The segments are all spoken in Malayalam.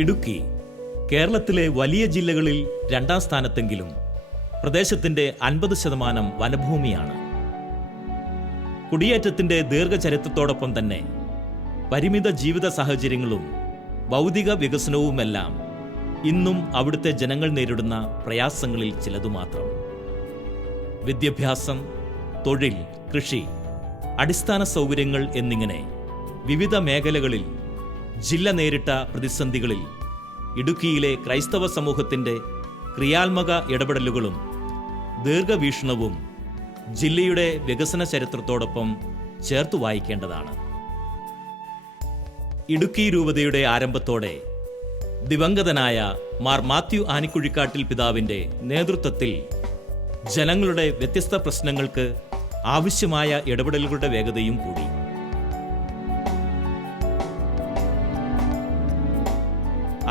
ഇടുക്കി കേരളത്തിലെ വലിയ ജില്ലകളിൽ 2ാം സ്ഥാനത്തെങ്കിലും പ്രദേശത്തിന്റെ 50% വനഭൂമിയാണ്. കുടിയേറ്റത്തിന്റെ ദീർഘചരിത്രത്തോടൊപ്പം തന്നെ പരിമിത ജീവിത സാഹചര്യങ്ങളും ഭൗതിക വികസനവുമെല്ലാം ഇന്നും അവിടുത്തെ ജനങ്ങൾ നേരിടുന്ന പ്രയാസങ്ങളിൽ ചിലതു മാത്രം. വിദ്യാഭ്യാസം, തൊഴിൽ, കൃഷി, അടിസ്ഥാന സൗകര്യങ്ങൾ എന്നിങ്ങനെ വിവിധ മേഖലകളിൽ ജില്ല നേരിട്ട പ്രതിസന്ധികളിൽ ഇടുക്കിയിലെ ക്രൈസ്തവ സമൂഹത്തിന്റെ ക്രിയാത്മക ഇടപെടലുകളും ദീർഘവീക്ഷണവും ജില്ലയുടെ വികസന ചരിത്രത്തോടൊപ്പം ചേർത്തു വായിക്കേണ്ടതാണ്. ഇടുക്കി രൂപതയുടെ ആരംഭത്തോടെ ദിവംഗതനായ മാർ മാത്യു ആനിക്കുഴിക്കാട്ടിൽ പിതാവിന്റെ നേതൃത്വത്തിൽ ജനങ്ങളുടെ വ്യത്യസ്ത പ്രശ്നങ്ങൾക്ക് ആവശ്യമായ ഇടപെടലുകളുടെ വേഗതയും കൂടി.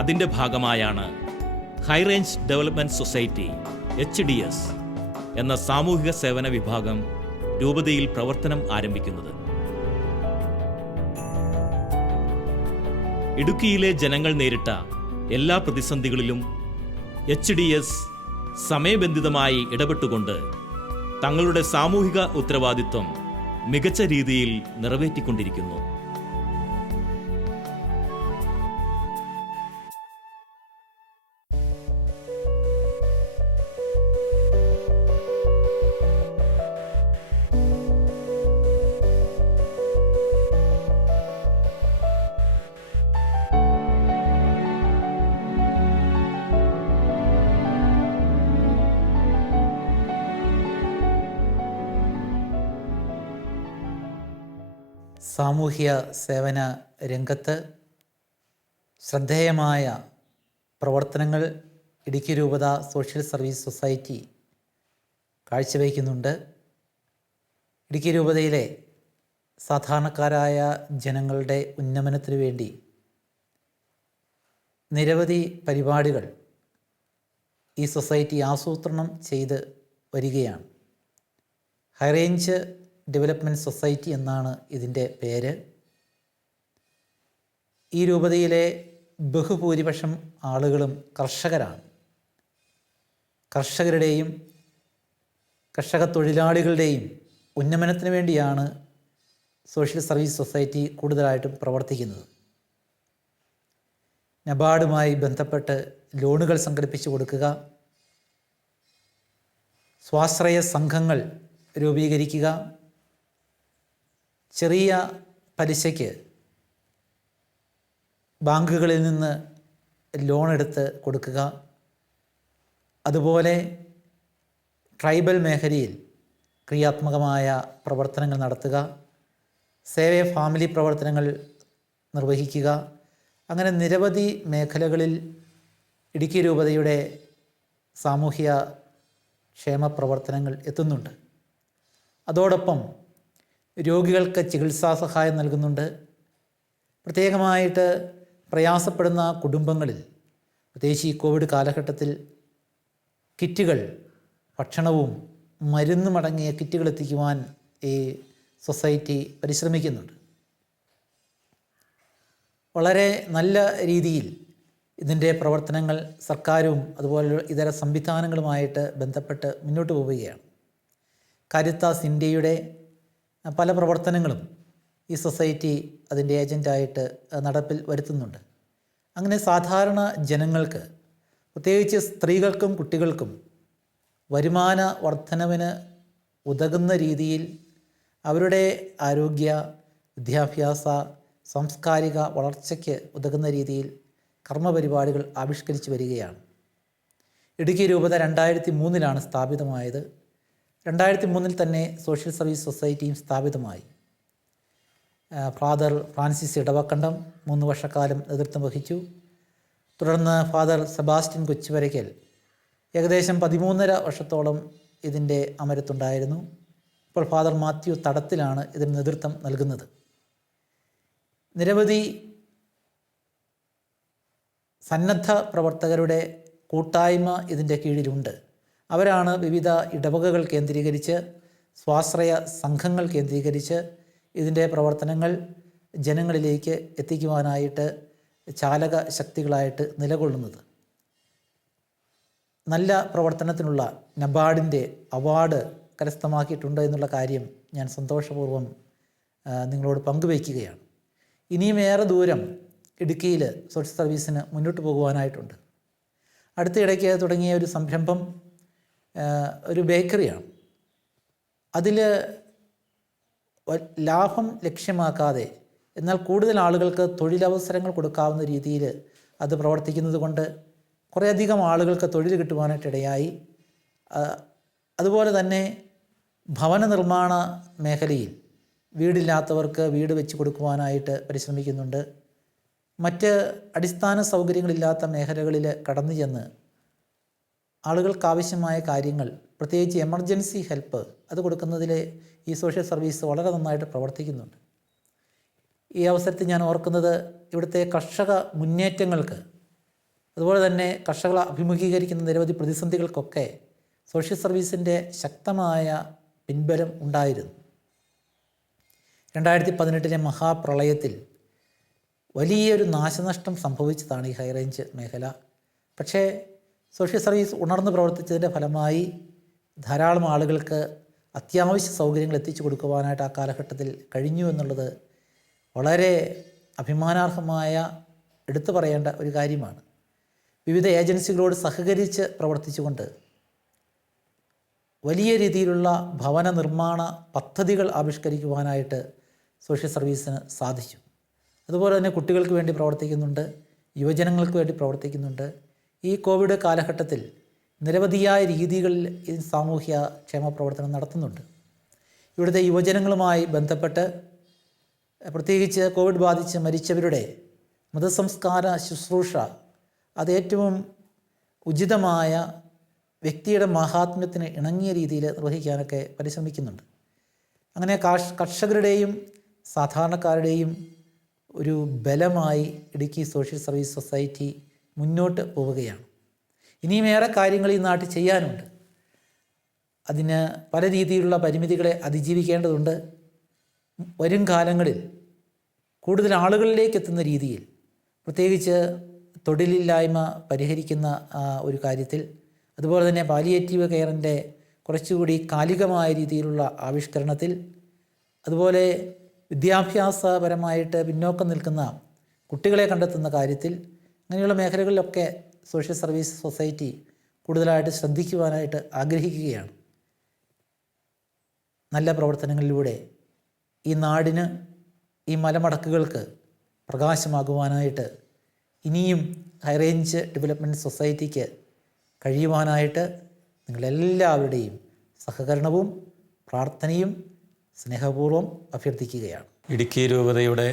അതിന്റെ ഭാഗമായാണ് ഹൈറേഞ്ച് ഡെവലപ്മെന്റ് സൊസൈറ്റി HDS എന്ന സാമൂഹിക സേവന വിഭാഗം രൂപതയിൽ പ്രവർത്തനം ആരംഭിക്കുന്നത്. ഇടുക്കിയിലെ ജനങ്ങൾ നേരിട്ട എല്ലാ പ്രതിസന്ധികളിലും HDS സമയബന്ധിതമായി ഇടപെട്ടുകൊണ്ട് തങ്ങളുടെ സാമൂഹിക ഉത്തരവാദിത്വം മികച്ച രീതിയിൽ നിറവേറ്റിക്കൊണ്ടിരിക്കുന്നു. സാമൂഹ്യ സേവന രംഗത്ത് ശ്രദ്ധേയമായ പ്രവർത്തനങ്ങൾ ഇടുക്കി രൂപത സോഷ്യൽ സർവീസ് സൊസൈറ്റി കാഴ്ചവയ്ക്കുന്നുണ്ട്. ഇടുക്കി രൂപതയിലെ സാധാരണക്കാരായ ജനങ്ങളുടെ ഉന്നമനത്തിനു വേണ്ടി നിരവധി പരിപാടികൾ ഈ സൊസൈറ്റി ആസൂത്രണം ചെയ്ത് വരികയാണ്. ഹൈറേഞ്ച് ഡെവലപ്മെൻറ്റ് സൊസൈറ്റി എന്നാണ് ഇതിൻ്റെ പേര്. ഈ രൂപതയിലെ ബഹുഭൂരിപക്ഷം ആളുകളും കർഷകരാണ്. കർഷകരുടെയും കർഷക തൊഴിലാളികളുടെയും ഉന്നമനത്തിന് വേണ്ടിയാണ് സോഷ്യൽ സർവീസ് സൊസൈറ്റി കൂടുതലായിട്ടും പ്രവർത്തിക്കുന്നത്. നബാർഡുമായി ബന്ധപ്പെട്ട് ലോണുകൾ സംഘടിപ്പിച്ചു കൊടുക്കുക, സ്വാശ്രയ സംഘങ്ങൾ രൂപീകരിക്കുക, ചെറിയ പലിശയ്ക്ക് ബാങ്കുകളിൽ നിന്ന് ലോൺ എടുത്ത് കൊടുക്കുക, അതുപോലെ ട്രൈബൽ മേഖലയിൽ ക്രിയാത്മകമായ പ്രവർത്തനങ്ങൾ നടത്തുക, സേവ ഫാമിലി പ്രവർത്തനങ്ങൾ നിർവഹിക്കുക. അങ്ങനെ നിരവധി മേഖലകളിൽ ഇടുക്കി രൂപതയുടെ സാമൂഹ്യ ക്ഷേമ പ്രവർത്തനങ്ങൾ എത്തുന്നുണ്ട്. അതോടൊപ്പം രോഗികൾക്ക് ചികിത്സാ സഹായം നൽകുന്നുണ്ട്. പ്രത്യേകമായിട്ട് പ്രയാസപ്പെടുന്ന കുടുംബങ്ങളിൽ, പ്രത്യേകിച്ച് ഈ കോവിഡ് കാലഘട്ടത്തിൽ കിറ്റുകൾ, ഭക്ഷണവും മരുന്നും അടങ്ങിയ കിറ്റുകൾ എത്തിക്കുവാൻ ഈ സൊസൈറ്റി പരിശ്രമിക്കുന്നുണ്ട്. വളരെ നല്ല രീതിയിൽ ഇതിൻ്റെ പ്രവർത്തനങ്ങൾ സർക്കാരും അതുപോലെ ഇതര സംവിധാനങ്ങളുമായിട്ട് ബന്ധപ്പെട്ട് മുന്നോട്ട് പോവുകയാണ്. കാരിത്താസ് ഇന്ത്യയുടെ പല പ്രവർത്തനങ്ങളും ഈ സൊസൈറ്റി അതിൻ്റെ ഏജൻ്റായിട്ട് നടപ്പിൽ വരുത്തുന്നുണ്ട്. അങ്ങനെ സാധാരണ ജനങ്ങൾക്ക്, പ്രത്യേകിച്ച് സ്ത്രീകൾക്കും കുട്ടികൾക്കും വരുമാന വർധനവിന് ഉതകുന്ന രീതിയിൽ അവരുടെ ആരോഗ്യ, വിദ്യാഭ്യാസ, സാംസ്കാരിക വളർച്ചയ്ക്ക് ഉതകുന്ന രീതിയിൽ കർമ്മപരിപാടികൾ ആവിഷ്കരിച്ചു വരികയാണ്. ഇടുക്കി രൂപത 2003 സ്ഥാപിതമായത്. 2003 തന്നെ social service സൊസൈറ്റിയും സ്ഥാപിതമായി. Father Francis Edavakandam 3 വർഷക്കാലം നേതൃത്വം വഹിച്ചു. തുടർന്ന് ഫാദർ സെബാസ്റ്റ്യൻ കൊച്ചുവരയ്ക്കൽ ഏകദേശം 13.5 വർഷത്തോളം ഇതിൻ്റെ അമരത്തുണ്ടായിരുന്നു. ഇപ്പോൾ ഫാദർ മാത്യു തടത്തിലാണ് ഇതിന് നേതൃത്വം നൽകുന്നത്. നിരവധി സന്നദ്ധ പ്രവർത്തകരുടെ കൂട്ടായ്മ ഇതിൻ്റെ കീഴിലുണ്ട്. അവരാണ് വിവിധ ഇടവകകൾ കേന്ദ്രീകരിച്ച്, സ്വാശ്രയ സംഘങ്ങൾ കേന്ദ്രീകരിച്ച് ഇതിൻ്റെ പ്രവർത്തനങ്ങൾ ജനങ്ങളിലേക്ക് എത്തിക്കുവാനായിട്ട് ചാലക ശക്തികളായിട്ട് നിലകൊള്ളുന്നത്. നല്ല പ്രവർത്തനത്തിനുള്ള നബാർഡിൻ്റെ അവാർഡ് കരസ്ഥമാക്കിയിട്ടുണ്ട് എന്നുള്ള കാര്യം ഞാൻ സന്തോഷപൂർവ്വം നിങ്ങളോട് പങ്കുവയ്ക്കുകയാണ്. ഇനിയും ഏറെ ദൂരം ഇടുക്കിയിൽ സോഷ്യൽ സർവീസിന് മുന്നോട്ട് പോകുവാനായിട്ടുണ്ട്. അടുത്തിടയ്ക്ക് തുടങ്ങിയ ഒരു സംരംഭം ഒരു ബേക്കറിയാണ്. അതിൽ ലാഭം ലക്ഷ്യമാക്കാതെ എന്നാൽ കൂടുതൽ ആളുകൾക്ക് തൊഴിലവസരങ്ങൾ കൊടുക്കാവുന്ന രീതിയിൽ അത് പ്രവർത്തിക്കുന്നത് കൊണ്ട് കുറേയധികം ആളുകൾക്ക് തൊഴിൽ കിട്ടുവാനായിട്ടിടയായി. അതുപോലെ തന്നെ ഭവന നിർമ്മാണ മേഖലയിൽ വീടില്ലാത്തവർക്ക് വീട് വെച്ച് കൊടുക്കുവാനായിട്ട് പരിശ്രമിക്കുന്നുണ്ട്. മറ്റ് അടിസ്ഥാന സൗകര്യങ്ങളില്ലാത്ത മേഖലകളിൽ കടന്നു ചെന്ന് ആളുകൾക്കാവശ്യമായ കാര്യങ്ങൾ, പ്രത്യേകിച്ച് എമർജൻസി ഹെൽപ്പ് അത് കൊടുക്കുന്നതിൽ ഈ സോഷ്യൽ സർവീസ് വളരെ നന്നായിട്ട് പ്രവർത്തിക്കുന്നുണ്ട്. ഈ അവസരത്തിൽ ഞാൻ ഓർക്കുന്നത് ഇവിടുത്തെ കർഷക മുന്നേറ്റങ്ങൾക്ക്, അതുപോലെ തന്നെ കർഷകർ അഭിമുഖീകരിക്കുന്ന നിരവധി പ്രതിസന്ധികൾക്കൊക്കെ സോഷ്യൽ സർവീസിൻ്റെ ശക്തമായ പിൻബലം ഉണ്ടായിരുന്നു. 2018 മഹാപ്രളയത്തിൽ വലിയൊരു നാശനഷ്ടം സംഭവിച്ചതാണ് ഈ ഹൈറേഞ്ച് മേഖല. പക്ഷേ സോഷ്യൽ സർവീസ് ഉണർന്ന് പ്രവർത്തിച്ചതിൻ്റെ ഫലമായി ധാരാളം ആളുകൾക്ക് അത്യാവശ്യ സൗകര്യങ്ങൾ എത്തിച്ചു കൊടുക്കുവാനായിട്ട് ആ കാലഘട്ടത്തിൽ കഴിഞ്ഞു എന്നുള്ളത് വളരെ അഭിമാനാർഹമായ എടുത്തു പറയേണ്ട ഒരു കാര്യമാണ്. വിവിധ ഏജൻസികളോട് സഹകരിച്ച് പ്രവർത്തിച്ചുകൊണ്ട് വലിയ രീതിയിലുള്ള ഭവന നിർമ്മാണ പദ്ധതികൾ ആവിഷ്കരിക്കുവാനായിട്ട് സോഷ്യൽ സർവീസിന് സാധിച്ചു. അതുപോലെ തന്നെ കുട്ടികൾക്ക് വേണ്ടി പ്രവർത്തിക്കുന്നുണ്ട്, യുവജനങ്ങൾക്ക് വേണ്ടി പ്രവർത്തിക്കുന്നുണ്ട്. ഈ കോവിഡ് കാലഘട്ടത്തിൽ നിരവധിയായ രീതികളിൽ ഈ സാമൂഹ്യ ക്ഷേമ പ്രവർത്തനം നടത്തുന്നുണ്ട്. ഇവിടുത്തെ യുവജനങ്ങളുമായി ബന്ധപ്പെട്ട് പ്രത്യേകിച്ച് കോവിഡ് ബാധിച്ച് മരിച്ചവരുടെ മൃതസംസ്കാര ശുശ്രൂഷ അത് ഏറ്റവും ഉചിതമായ വ്യക്തിയുടെ മഹാത്മ്യത്തിന് ഇണങ്ങിയ രീതിയിൽ നിർവഹിക്കാനൊക്കെ പരിശ്രമിക്കുന്നുണ്ട്. അങ്ങനെ കർഷകരുടെയും സാധാരണക്കാരുടെയും ഒരു ബലമായി ഇടുക്കി സോഷ്യൽ സർവീസ് സൊസൈറ്റി മുന്നോട്ട് പോവുകയാണ്. ഇനിയും ഏറെ കാര്യങ്ങൾ ഈ നാട്ടിൽ ചെയ്യാനുണ്ട്. അതിന് പല രീതിയിലുള്ള പരിമിതികളെ അതിജീവിക്കേണ്ടതുണ്ട്. വരും കാലങ്ങളിൽ കൂടുതൽ ആളുകളിലേക്ക് എത്തുന്ന രീതിയിൽ, പ്രത്യേകിച്ച് തൊഴിലില്ലായ്മ പരിഹരിക്കുന്ന ഒരു കാര്യത്തിൽ, അതുപോലെ തന്നെ പാലിയേറ്റീവ് കെയറിൻ്റെ കുറച്ചുകൂടി കാലികമായ രീതിയിലുള്ള ആവിഷ്കരണത്തിൽ, അതുപോലെ വിദ്യാഭ്യാസപരമായിട്ട് പിന്നോക്കം നിൽക്കുന്ന കുട്ടികളെ കണ്ടെത്തുന്ന കാര്യത്തിൽ, അങ്ങനെയുള്ള മേഖലകളിലൊക്കെ സോഷ്യൽ സർവീസ് സൊസൈറ്റി കൂടുതലായിട്ട് ശ്രദ്ധിക്കുവാനായിട്ട് ആഗ്രഹിക്കുകയാണ്. നല്ല പ്രവർത്തനങ്ങളിലൂടെ ഈ നാടിന്, ഈ മലമടക്കുകൾക്ക് പ്രകാശമാകുവാനായിട്ട് ഇനിയും ഹൈറേഞ്ച് ഡെവലപ്മെൻറ്റ് സൊസൈറ്റിക്ക് കഴിയുവാനായിട്ട് നിങ്ങളെല്ലാവരുടെയും സഹകരണവും പ്രാർത്ഥനയും സ്നേഹപൂർവ്വം അഭ്യർത്ഥിക്കുകയാണ്. ഇടുക്കി രൂപതയുടെ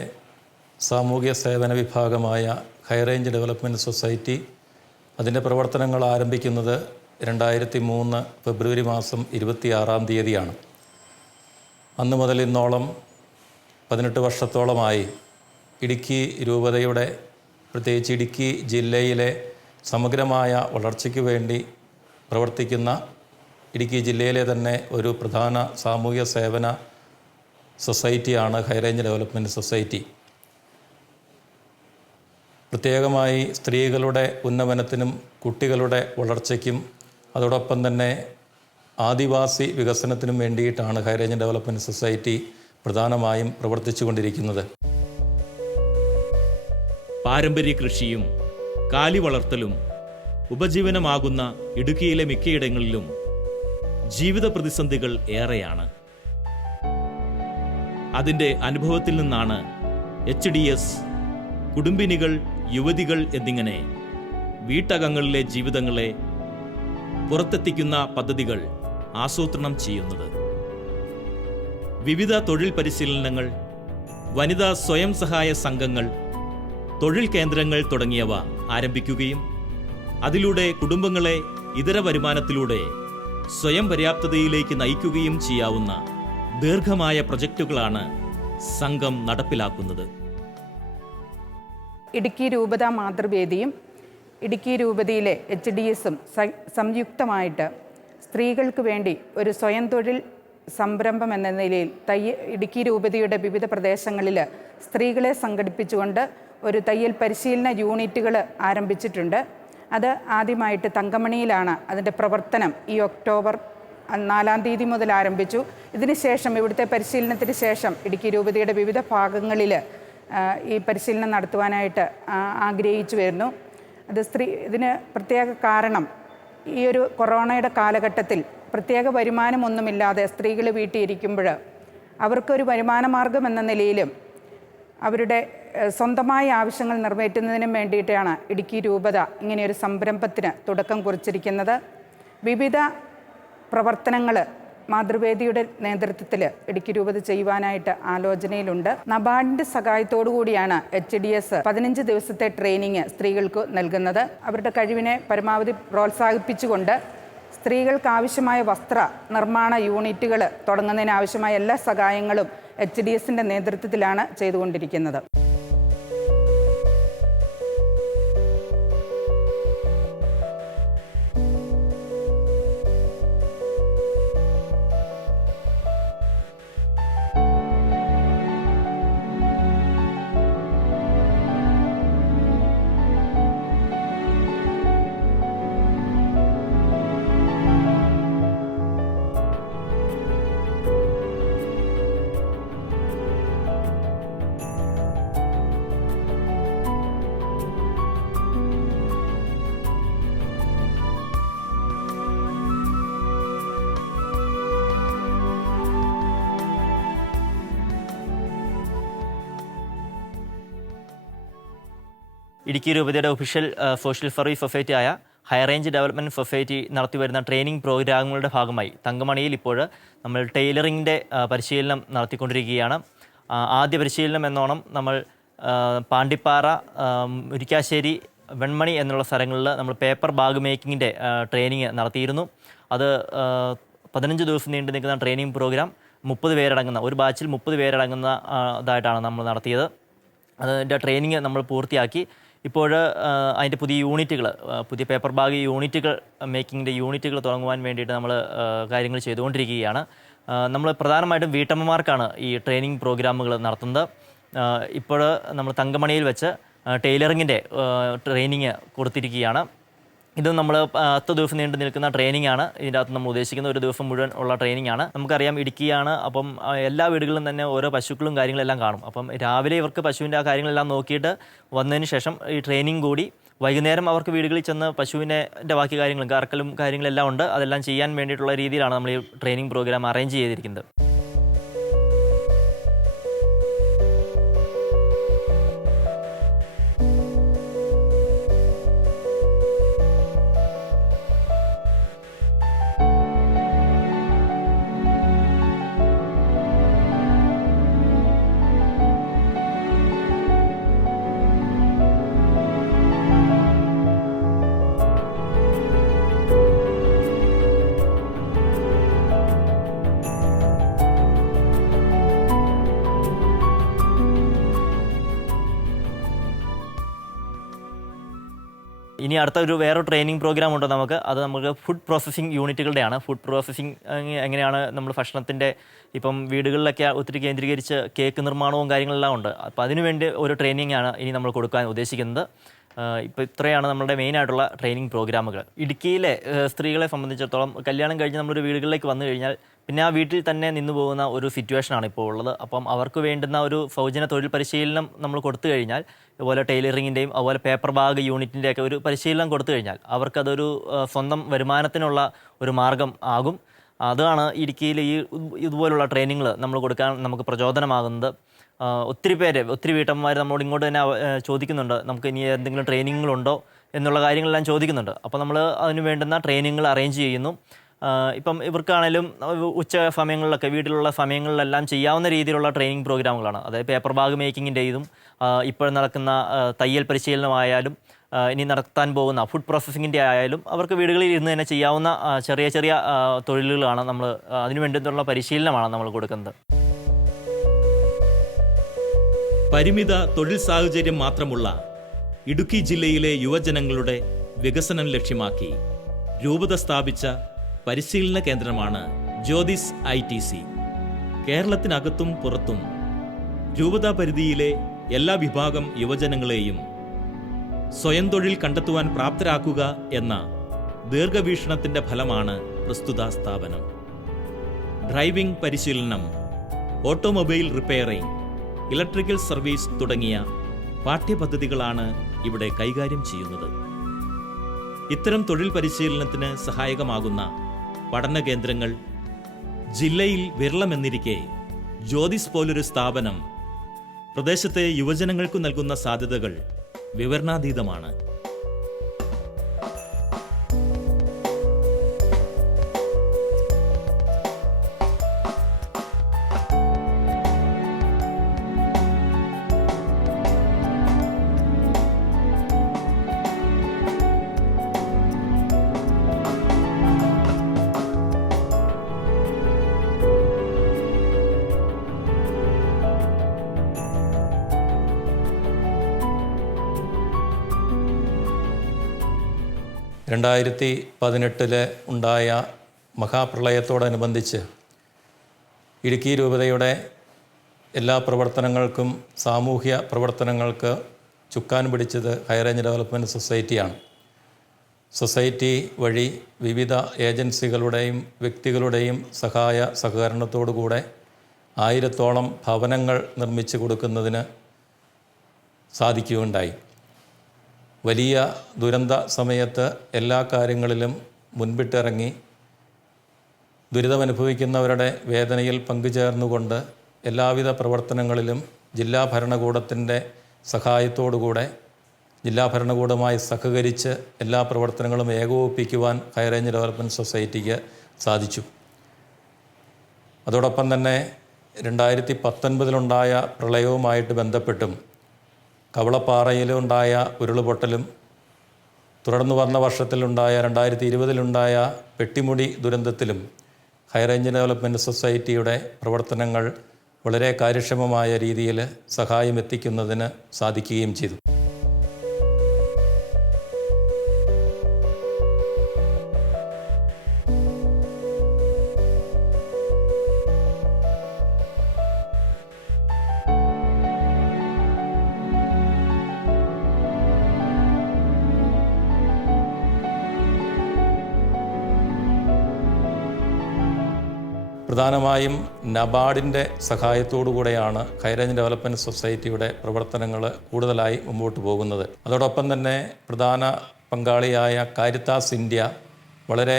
സാമൂഹ്യ സേവന വിഭാഗമായ ഹൈറേഞ്ച് ഡെവലപ്മെൻറ്റ് സൊസൈറ്റി അതിൻ്റെ പ്രവർത്തനങ്ങൾ ആരംഭിക്കുന്നത് 2003 ഫെബ്രുവരി മാസം 26-ാം തീയതിയാണ്. അന്ന് മുതൽ ഇന്നോളം 18 വർഷത്തോളമായി ഇടുക്കി രൂപതയുടെ, പ്രത്യേകിച്ച് ഇടുക്കി ജില്ലയിലെ സമഗ്രമായ വളർച്ചയ്ക്ക് വേണ്ടി പ്രവർത്തിക്കുന്ന, ഇടുക്കി ജില്ലയിലെ തന്നെ ഒരു പ്രധാന സാമൂഹ്യ സേവന സൊസൈറ്റിയാണ് ഹൈറേഞ്ച് ഡെവലപ്മെൻറ്റ് സൊസൈറ്റി. പ്രത്യേകമായി സ്ത്രീകളുടെ ഉന്നമനത്തിനും കുട്ടികളുടെ വളർച്ചയ്ക്കും അതോടൊപ്പം തന്നെ ആദിവാസി വികസനത്തിനും വേണ്ടിയിട്ടാണ് ഹൈറേഞ്ച് ഡെവലപ്മെൻറ്റ് സൊസൈറ്റി പ്രധാനമായും പ്രവർത്തിച്ചു കൊണ്ടിരിക്കുന്നത്. പാരമ്പര്യ കൃഷിയും കാലി വളർത്തലും ഉപജീവനമാകുന്ന ഇടുക്കിയിലെ മിക്കയിടങ്ങളിലും ജീവിത പ്രതിസന്ധികൾ ഏറെയാണ്. അതിൻ്റെ അനുഭവത്തിൽ നിന്നാണ് HDS കുടുംബിനികൾ, യുവതികൾ എന്നിങ്ങനെ വീട്ടകങ്ങളിലെ ജീവിതങ്ങളെ പുറത്തെത്തിക്കുന്ന പദ്ധതികൾ ആസൂത്രണം ചെയ്യുന്നത്. വിവിധ തൊഴിൽ പരിശീലനങ്ങൾ, വനിതാ സ്വയം സഹായ സംഘങ്ങൾ, തൊഴിൽ കേന്ദ്രങ്ങൾ തുടങ്ങിയവ ആരംഭിക്കുകയും അതിലൂടെ കുടുംബങ്ങളെ ഇതര വരുമാനത്തിലൂടെ സ്വയം പര്യാപ്തതയിലേക്ക് നയിക്കുകയും ചെയ്യാവുന്ന ദീർഘമായ പ്രൊജക്റ്റുകളാണ് സംഘം നടപ്പിലാക്കുന്നത്. ഇടുക്കി രൂപത മാതൃവേദിയും ഇടുക്കി രൂപതയിലെ HDSഉം സംയുക്തമായിട്ട് സ്ത്രീകൾക്ക് വേണ്ടി ഒരു സ്വയം തൊഴിൽ സംരംഭം എന്ന നിലയിൽ ഇടുക്കി രൂപതയുടെ വിവിധ പ്രദേശങ്ങളിൽ സ്ത്രീകളെ സംഘടിപ്പിച്ചുകൊണ്ട് ഒരു തയ്യൽ പരിശീലന യൂണിറ്റുകൾ ആരംഭിച്ചിട്ടുണ്ട്. അത് ആദ്യമായിട്ട് തങ്കമണിയിലാണ് അതിൻ്റെ പ്രവർത്തനം. ഈ ഒക്ടോബർ 4 തീയതി മുതൽ ആരംഭിച്ചു. ഇതിനുശേഷം ഇവിടുത്തെ പരിശീലനത്തിന് ശേഷം ഇടുക്കി രൂപതയുടെ വിവിധ ഭാഗങ്ങളിൽ ഈ പരിശീലനം നടത്തുവാനായിട്ട് ആഗ്രഹിച്ചു വരുന്നു. ഇതിന് പ്രത്യേക കാരണം ഈ ഒരു കൊറോണയുടെ കാലഘട്ടത്തിൽ പ്രത്യേക വരുമാനമൊന്നുമില്ലാതെ സ്ത്രീകൾ വീട്ടിൽ ഇരിക്കുമ്പോൾ അവർക്കൊരു വരുമാന മാർഗം എന്ന നിലയിലും അവരുടെ സ്വന്തമായ ആവശ്യങ്ങൾ നിറവേറ്റുന്നതിനും വേണ്ടിയിട്ടാണ് ഇടുക്കി രൂപത ഇങ്ങനെയൊരു സംരംഭത്തിന് തുടക്കം കുറിച്ചിരിക്കുന്നത്. വിവിധ പ്രവർത്തനങ്ങൾ മാതൃവേദിയുടെ നേതൃത്വത്തിൽ ഇടുക്കി രൂപത ചെയ്യുവാനായിട്ട് ആലോചനയിലുണ്ട്. നബാർഡിൻ്റെ സഹായത്തോടു കൂടിയാണ് HDS 15 ദിവസത്തെ ട്രെയിനിങ് സ്ത്രീകൾക്ക് നൽകുന്നത്. അവരുടെ കഴിവിനെ പരമാവധി പ്രോത്സാഹിപ്പിച്ചുകൊണ്ട് സ്ത്രീകൾക്ക് ആവശ്യമായ വസ്ത്ര നിർമ്മാണ യൂണിറ്റുകൾ തുടങ്ങുന്നതിനാവശ്യമായ എല്ലാ സഹായങ്ങളും HDSൻ്റെ നേതൃത്വത്തിലാണ് ചെയ്തുകൊണ്ടിരിക്കുന്നത്. ഇടുക്കി രൂപതയുടെ ഒഫീഷ്യൽ സോഷ്യൽ സർവീസ് സൊസൈറ്റി ആയ ഹൈ റേഞ്ച് ഡെവലപ്മെൻറ്റ് സൊസൈറ്റി നടത്തിവരുന്ന ട്രെയിനിങ് പ്രോഗ്രാമുകളുടെ ഭാഗമായി തങ്കമണിയിൽ ഇപ്പോൾ നമ്മൾ ടൈലറിങ്ങിൻ്റെ പരിശീലനം നടത്തിക്കൊണ്ടിരിക്കുകയാണ്. ആദ്യ പരിശീലനം എന്നോണം നമ്മൾ പാണ്ടിപ്പാറ, മുരിക്കാശ്ശേരി, വെൺമണി എന്നുള്ള സ്ഥലങ്ങളിൽ നമ്മൾ പേപ്പർ ബാഗ് മേക്കിങ്ങിൻ്റെ ട്രെയിനിങ് നടത്തിയിരുന്നു. അത് 15 ദിവസം നീണ്ടു നിൽക്കുന്ന ട്രെയിനിങ് പ്രോഗ്രാം 30 പേരടങ്ങുന്ന ഒരു ബാച്ചിൽ 30 പേരടങ്ങുന്ന ഇതായിട്ടാണ് നമ്മൾ നടത്തിയത്. അതിൻ്റെ ട്രെയിനിങ് നമ്മൾ പൂർത്തിയാക്കി. ഇപ്പോൾ അതിൻ്റെ പുതിയ യൂണിറ്റുകൾ, പുതിയ പേപ്പർ ബാഗ് യൂണിറ്റുകൾ, മേക്കിങ്ങിൻ്റെ യൂണിറ്റുകൾ തുടങ്ങുവാൻ വേണ്ടിയിട്ട് നമ്മൾ കാര്യങ്ങൾ ചെയ്തുകൊണ്ടിരിക്കുകയാണ്. നമ്മൾ പ്രധാനമായിട്ടും വീട്ടമ്മമാർക്കാണ് ഈ ട്രെയിനിങ് പ്രോഗ്രാമുകൾ നടത്തുന്നത്. ഇപ്പോൾ നമ്മൾ തങ്കമണിയിൽ വെച്ച് ടൈലറിങ്ങിൻ്റെ ട്രെയിനിങ് കൊടുത്തിരിക്കുകയാണ്. ഇത് നമ്മൾ 10 ദിവസം നീണ്ടു നിൽക്കുന്ന ട്രെയിനിങ് ആണ്. ഇതിൻ്റെ അകത്ത് നമ്മൾ ഉദ്ദേശിക്കുന്ന ഒരു ദിവസം മുഴുവൻ ഉള്ള ട്രെയിനിങ് ആണ്. നമുക്കറിയാം ഇടുക്കിയാണ്, അപ്പം എല്ലാ വീടുകളിലും തന്നെ ഓരോ പശുക്കളും കാര്യങ്ങളെല്ലാം കാണും. അപ്പം രാവിലെ ഇവർക്ക് പശുവിൻ്റെ ആ കാര്യങ്ങളെല്ലാം നോക്കിയിട്ട് വന്നതിന് ശേഷം ഈ ട്രെയിനിങ് കൂടി വൈകുന്നേരം അവർക്ക് വീടുകളിൽ ചെന്ന് പശുവിൻ്റെ ബാക്കി കാര്യങ്ങളും കറക്കലും കാര്യങ്ങളെല്ലാം ഉണ്ട്. അതെല്ലാം ചെയ്യാൻ വേണ്ടിയിട്ടുള്ള രീതിയിലാണ് നമ്മൾ ഈ ട്രെയിനിങ് പ്രോഗ്രാം അറേഞ്ച് ചെയ്തിരിക്കുന്നത്. ഇനി അടുത്ത വേറൊരു ട്രെയിനിങ് പ്രോഗ്രാം ഉണ്ട് നമുക്ക്. അത് നമുക്ക് ഫുഡ് പ്രോസസ്സിംഗ് യൂണിറ്റുകളുടെയാണ്. ഫുഡ് പ്രോസസ്സിംഗ് എങ്ങനെയാണ് നമ്മൾ ഭക്ഷണത്തിൻ്റെ ഇപ്പം വീടുകളിലൊക്കെ ഒത്തിരി കേന്ദ്രീകരിച്ച് കേക്ക് നിർമ്മാണവും കാര്യങ്ങളെല്ലാം ഉണ്ട്. അപ്പോൾ അതിനുവേണ്ടി ഒരു ട്രെയിനിങ് ആണ് ഇനി നമ്മൾ കൊടുക്കാൻ ഉദ്ദേശിക്കുന്നത്. ഇപ്പോൾ ഇത്രയാണ് നമ്മുടെ മെയിനായിട്ടുള്ള ട്രെയിനിങ് പ്രോഗ്രാമുകൾ. ഇടുക്കിയിലെ സ്ത്രീകളെ സംബന്ധിച്ചിടത്തോളം കല്യാണം കഴിഞ്ഞ് നമ്മളൊരു വീടുകളിലേക്ക് വന്നു കഴിഞ്ഞാൽ പിന്നെ ആ വീട്ടിൽ തന്നെ നിന്ന് പോകുന്ന ഒരു സിറ്റുവേഷനാണ് ഇപ്പോൾ ഉള്ളത്. അപ്പം അവർക്ക് വേണ്ടുന്ന ഒരു സൗജന്യ തൊഴിൽ പരിശീലനം നമ്മൾ കൊടുത്തു കഴിഞ്ഞാൽ, അതുപോലെ ടൈലറിങ്ങിൻ്റെയും അതുപോലെ പേപ്പർ ബാഗ് യൂണിറ്റിൻ്റെയൊക്കെ ഒരു പരിശീലനം കൊടുത്തു കഴിഞ്ഞാൽ അവർക്കതൊരു സ്വന്തം വരുമാനത്തിനുള്ള ഒരു മാർഗം ആകും. അതാണ് ഇടുക്കിയിൽ ഇതുപോലുള്ള ട്രെയിനിങ്ങൾ നമ്മൾ കൊടുക്കാൻ നമുക്ക് പ്രചോദനമാകുന്നത്. ഒത്തിരി വീട്ടമ്മമാർ നമ്മളോട് ഇങ്ങോട്ട് തന്നെ ചോദിക്കുന്നുണ്ട്, നമുക്ക് ഇനി എന്തെങ്കിലും ട്രെയിനിങ്ങുകളുണ്ടോ എന്നുള്ള കാര്യങ്ങളെല്ലാം ചോദിക്കുന്നുണ്ട്. അപ്പോൾ നമ്മൾ അതിന് വേണ്ടുന്ന ട്രെയിനിങ്ങുകൾ അറേഞ്ച് ചെയ്യുന്നു. ഇപ്പം ഇവർക്കാണേലും ഉച്ച സമയങ്ങളിലൊക്കെ വീട്ടിലുള്ള സമയങ്ങളിലെല്ലാം ചെയ്യാവുന്ന രീതിയിലുള്ള ട്രെയിനിങ് പ്രോഗ്രാമുകളാണ്. അതായത് പേപ്പർ ബാഗ് മേക്കിങ്ങിൻ്റെ ഇതും ഇപ്പോൾ നടക്കുന്ന തയ്യൽ പരിശീലനമായാലും ഇനി നടത്താൻ പോകുന്ന ഫുഡ് പ്രോസസ്സിങ്ങിൻ്റെ ആയാലും അവർക്ക് വീടുകളിൽ ഇരുന്ന് തന്നെ ചെയ്യാവുന്ന ചെറിയ ചെറിയ തൊഴിലുകളാണ് നമ്മൾ അതിനു വേണ്ടിയിട്ടുള്ള പരിശീലനമാണ് നമ്മൾ കൊടുക്കുന്നത്. പരിമിത തൊഴിൽ സാഹചര്യം മാത്രമുള്ള ഇടുക്കി ജില്ലയിലെ യുവജനങ്ങളുടെ വികസനം ലക്ഷ്യമാക്കി രൂപത സ്ഥാപിച്ച പരിശീലന കേന്ദ്രമാണ് ജ്യോതിസ് ITC കേരളത്തിനകത്തും പുറത്തും രൂപതാ പരിധിയിലെ എല്ലാ വിഭാഗം യുവജനങ്ങളെയും സ്വയം തൊഴിൽ കണ്ടെത്തുവാൻ പ്രാപ്തരാക്കുക എന്ന ദീർഘവീക്ഷണത്തിന്റെ ഫലമാണ് പ്രസ്തുത സ്ഥാപനം. ഡ്രൈവിംഗ് പരിശീലനം, ഓട്ടോമൊബൈൽ റിപ്പയറിംഗ്, ഇലക്ട്രിക്കൽ സർവീസ് തുടങ്ങിയ പാഠ്യപദ്ധതികളാണ് ഇവിടെ കൈകാര്യം ചെയ്യുന്നത്. ഇത്തരം തൊഴിൽ പരിശീലനത്തിന് സഹായകമാകുന്ന പഠന കേന്ദ്രങ്ങൾ ജില്ലയിൽ വിരളമെന്നിരിക്കെ ജ്യോതിസ് പോലൊരു സ്ഥാപനം പ്രദേശത്തെ യുവജനങ്ങൾക്ക് നൽകുന്ന സാധ്യതകൾ വിവരണാതീതമാണ്. രണ്ടായിരത്തി 2018 ഉണ്ടായ മഹാപ്രളയത്തോടനുബന്ധിച്ച് ഇടുക്കി രൂപതയുടെ എല്ലാ പ്രവർത്തനങ്ങൾക്കും സാമൂഹ്യ പ്രവർത്തനങ്ങൾക്ക് ചുക്കാൻ പിടിച്ചത് ഹൈറേഞ്ച് ഡെവലപ്മെൻറ്റ് സൊസൈറ്റിയാണ്. സൊസൈറ്റി വഴി വിവിധ ഏജൻസികളുടെയും വ്യക്തികളുടെയും സഹായ സഹകരണത്തോടുകൂടെ 1000-ഓളം ഭവനങ്ങൾ നിർമ്മിച്ചു കൊടുക്കുന്നതിന് സാധിക്കുകയുണ്ടായി. വലിയ ദുരന്ത സമയത്ത് എല്ലാ കാര്യങ്ങളിലും മുൻപിട്ടിറങ്ങി ദുരിതമനുഭവിക്കുന്നവരുടെ വേദനയിൽ പങ്കുചേർന്നുകൊണ്ട് എല്ലാവിധ പ്രവർത്തനങ്ങളിലും ജില്ലാ ഭരണകൂടത്തിൻ്റെ സഹായത്തോടുകൂടെ ജില്ലാ ഭരണകൂടവുമായി സഹകരിച്ച് എല്ലാ പ്രവർത്തനങ്ങളും ഏകോപിപ്പിക്കുവാൻ ഹൈറേഞ്ച് ഡെവലപ്മെൻറ്റ് സൊസൈറ്റിക്ക് സാധിച്ചു. അതോടൊപ്പം തന്നെ 2019 പ്രളയവുമായിട്ട് ബന്ധപ്പെട്ടും കവളപ്പാറയിലുണ്ടായ ഉരുളുപൊട്ടലും തുടർന്ന് വന്ന വർഷത്തിലുണ്ടായ 2020 പെട്ടിമുടി ദുരന്തത്തിലും ഹൈറേഞ്ച് ഡെവലപ്മെൻറ്റ് സൊസൈറ്റിയുടെ പ്രവർത്തനങ്ങൾ വളരെ കാര്യക്ഷമമായ രീതിയിൽ സഹായം എത്തിക്കുന്നതിന് സാധിക്കുകയും ചെയ്തു. പ്രധാനമായും നബാർഡിൻ്റെ സഹായത്തോടുകൂടെയാണ് ഹൈറേഞ്ച് ഡെവലപ്മെൻറ്റ് സൊസൈറ്റിയുടെ പ്രവർത്തനങ്ങൾ കൂടുതലായി മുമ്പോട്ട് പോകുന്നത്. അതോടൊപ്പം തന്നെ പ്രധാന പങ്കാളിയായ കാരിത്താസ് ഇന്ത്യ വളരെ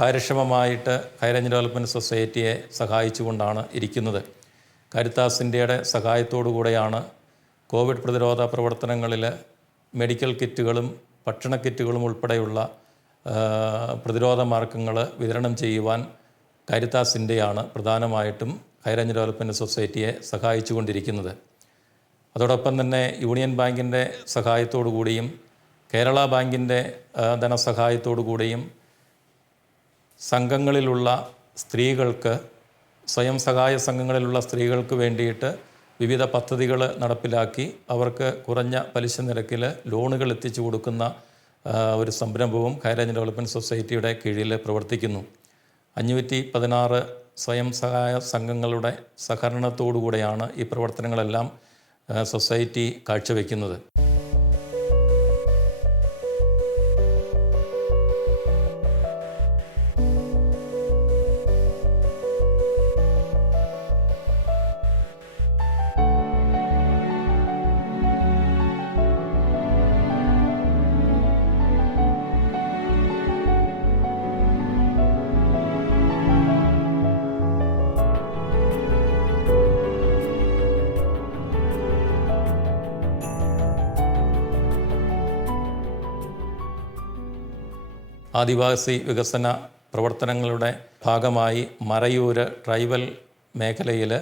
കാര്യക്ഷമമായിട്ട് ഹൈറേഞ്ച് ഡെവലപ്മെൻറ്റ് സൊസൈറ്റിയെ സഹായിച്ചുകൊണ്ടാണ് ഇരിക്കുന്നത്. കാരിത്താസ് ഇന്ത്യയുടെ സഹായത്തോടുകൂടെയാണ് കോവിഡ് പ്രതിരോധ പ്രവർത്തനങ്ങളിൽ മെഡിക്കൽ കിറ്റുകളും ഭക്ഷണ കിറ്റുകളും ഉൾപ്പെടെയുള്ള പ്രതിരോധ മാർഗങ്ങൾ വിതരണം ചെയ്യുവാൻ കാരിത്താസ് ഇന്ത്യയാണ് പ്രധാനമായിട്ടും ഹൈറേഞ്ച് ഡെവലപ്മെൻറ്റ് സൊസൈറ്റിയെ സഹായിച്ചുകൊണ്ടിരിക്കുന്നത്. അതോടൊപ്പം തന്നെ യൂണിയൻ ബാങ്കിൻ്റെ സഹായത്തോടു കൂടിയും കേരള ബാങ്കിൻ്റെ ധനസഹായത്തോടു കൂടിയും സംഘങ്ങളിലുള്ള സ്ത്രീകൾക്ക്, സ്വയം സഹായ സംഘങ്ങളിലുള്ള സ്ത്രീകൾക്ക് വേണ്ടിയിട്ട് വിവിധ പദ്ധതികൾ നടപ്പിലാക്കി അവർക്ക് കുറഞ്ഞ പലിശ നിരക്കിൽ ലോണുകൾ എത്തിച്ചു കൊടുക്കുന്ന ഒരു സംരംഭവും ഹൈറേഞ്ച് ഡെവലപ്മെൻറ്റ് സൊസൈറ്റിയുടെ കീഴിൽ പ്രവർത്തിക്കുന്നു. 516 സ്വയം സഹായ സംഘങ്ങളുടെ സഹകരണത്തോടുകൂടെയാണ് ഈ പ്രവർത്തനങ്ങളെല്ലാം സൊസൈറ്റി കാഴ്ചവെക്കുന്നത്. ആദിവാസി വികസന പ്രവർത്തനങ്ങളുടെ ഭാഗമായി മറയൂർ ട്രൈബൽ മേഖലയിൽ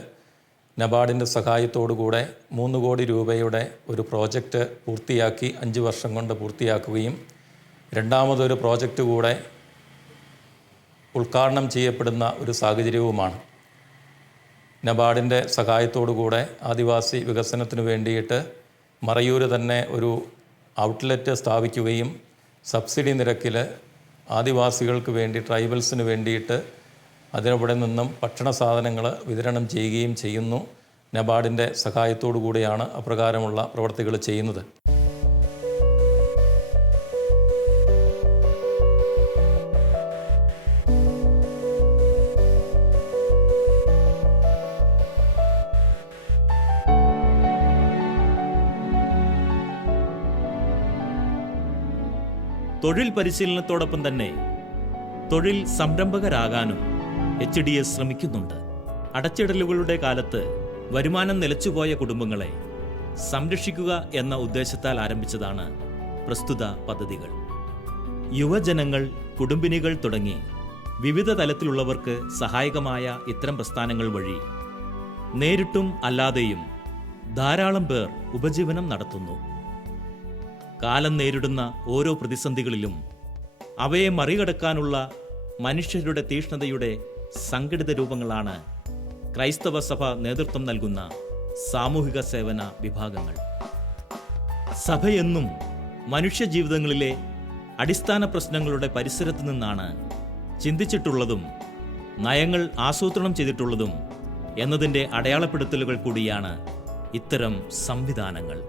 നബാർഡിൻ്റെ സഹായത്തോടുകൂടെ 3 കോടി രൂപയുടെ ഒരു പ്രോജക്റ്റ് പൂർത്തിയാക്കി 5 വർഷം കൊണ്ട് പൂർത്തിയാക്കുകയും രണ്ടാമതൊരു പ്രോജക്റ്റ് കൂടെ ഉദ്ഘാടനം ചെയ്യപ്പെടുന്ന ഒരു സാഹചര്യവുമാണ്. നബാർഡിൻ്റെ സഹായത്തോടുകൂടെ ആദിവാസി വികസനത്തിന് വേണ്ടിയിട്ട് മറയൂർ തന്നെ ഒരു ഔട്ട്ലെറ്റ് സ്ഥാപിക്കുകയും സബ്സിഡി നിരക്കിൽ ആദിവാസികൾക്ക് വേണ്ടി, ട്രൈബൽസിന് വേണ്ടിയിട്ട് അതിനവിടെ നിന്നും ഭക്ഷണ സാധനങ്ങൾ വിതരണം ചെയ്യുകയും ചെയ്യുന്നു. നബാർഡിൻ്റെ സഹായത്തോടു കൂടിയാണ് അപ്രകാരമുള്ള പ്രവർത്തികൾ ചെയ്യുന്നത്. തൊഴിൽ പരിശീലനത്തോടൊപ്പം തന്നെ തൊഴിൽ സംരംഭകരാകാനും HDS ശ്രമിക്കുന്നുണ്ട്. അടച്ചിടലുകളുടെ കാലത്ത് വരുമാനം നിലച്ചുപോയ കുടുംബങ്ങളെ സംരക്ഷിക്കുക എന്ന ഉദ്ദേശത്താൽ ആരംഭിച്ചതാണ് പ്രസ്തുത പദ്ധതികൾ. യുവജനങ്ങൾ, കുടുംബിനികൾ തുടങ്ങി വിവിധ തലത്തിലുള്ളവർക്ക് സഹായകമായ ഇത്തരം പ്രസ്ഥാനങ്ങൾ വഴി നേരിട്ടും അല്ലാതെയും ധാരാളം പേർ ഉപജീവനം നടത്തുന്നു. കാലം നേരിടുന്ന ഓരോ പ്രതിസന്ധികളിലും അവയെ മറികടക്കാനുള്ള മനുഷ്യരുടെ തീക്ഷ്ണതയുടെ സംഘടിത രൂപങ്ങളാണ് ക്രൈസ്തവ സഭ നേതൃത്വം നൽകുന്ന സാമൂഹിക സേവന വിഭാഗങ്ങൾ. സഭയെന്നും മനുഷ്യജീവിതങ്ങളിലെ അടിസ്ഥാന പ്രശ്നങ്ങളുടെ പരിസരത്ത് നിന്നാണ് ചിന്തിച്ചിട്ടുള്ളതും നയങ്ങൾ ആസൂത്രണം ചെയ്തിട്ടുള്ളതും എന്നതിൻ്റെ അടയാളപ്പെടുത്തലുകൾ കൂടിയാണ് ഇത്തരം സംവിധാനങ്ങൾ.